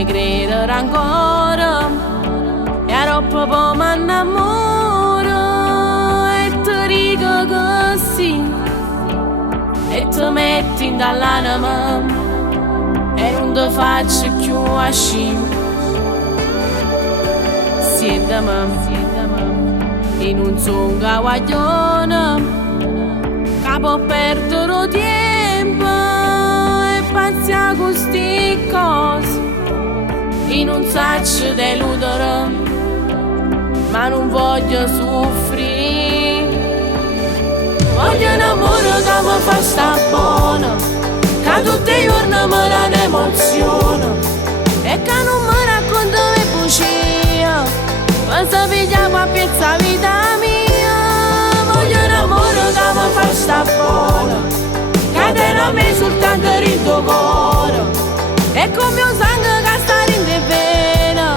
mi credere ancora, e troppo mi innamoro e ti dico così, e ti metti dall'anima e non ti faccio più asci. Siedami in un son guaglione che può perdere tempo e pensa a queste cose. Io non saccio deludere, ma non voglio soffrire. Voglio un amore che mi fa sta buona, che tutti i giorni mi dà un'emozione e che non mi racconta le bugie, ma se pigliamo a pezza vita mia. Voglio un amore che mi fa sta buona, che tiene a me soltanto il tuo cuore, e come un sangue che sta in te vena,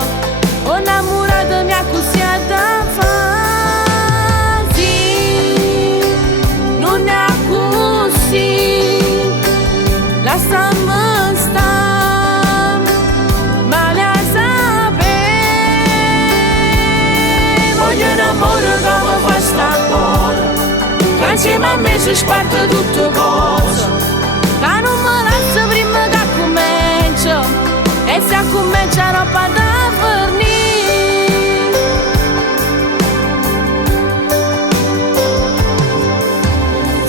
ho innamorato mia così da fa. Sì, non è così, lasciami stare, ma la sapere. Voglio un amore che mi fa sta buona, che insieme a me si sparte tutte cose, che non mi lascia prima che comincia, e se comincia roba da fornire.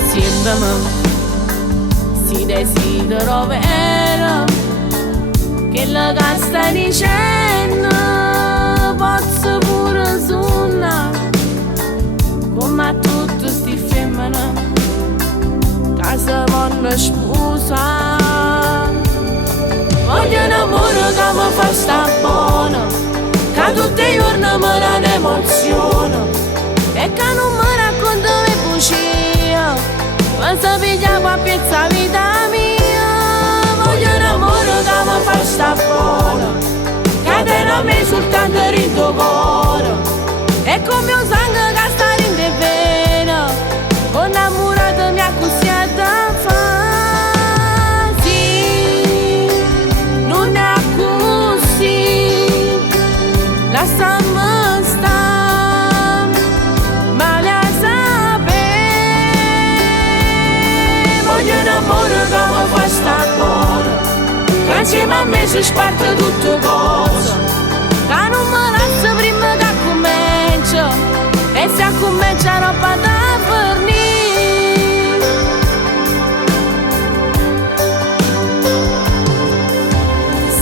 Siedami, si desidero vero che la che stai dicendo posso pure suonare come a tutte sti femmine che si vogliono sposare. Voglio un amore che mi fa sta buona, che tutti i giorni mi dà un'emozione e che non mi racconta le bugie, ma se pigliamo a pezza vita mia. Voglio un amore che mi fa sta buona, che tiene a me soltanto il tuo cuore, e come un sangue che sta in te vena, ho innamorato mia così da fa. Sì, non è così, lasciami stare, ma la sapere. Voglio un amore che mi fa sta buona, che insieme a me si sparte tutte cose, che non mi lascia prima che comincia, e se comincia roba da fornire.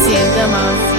Siedami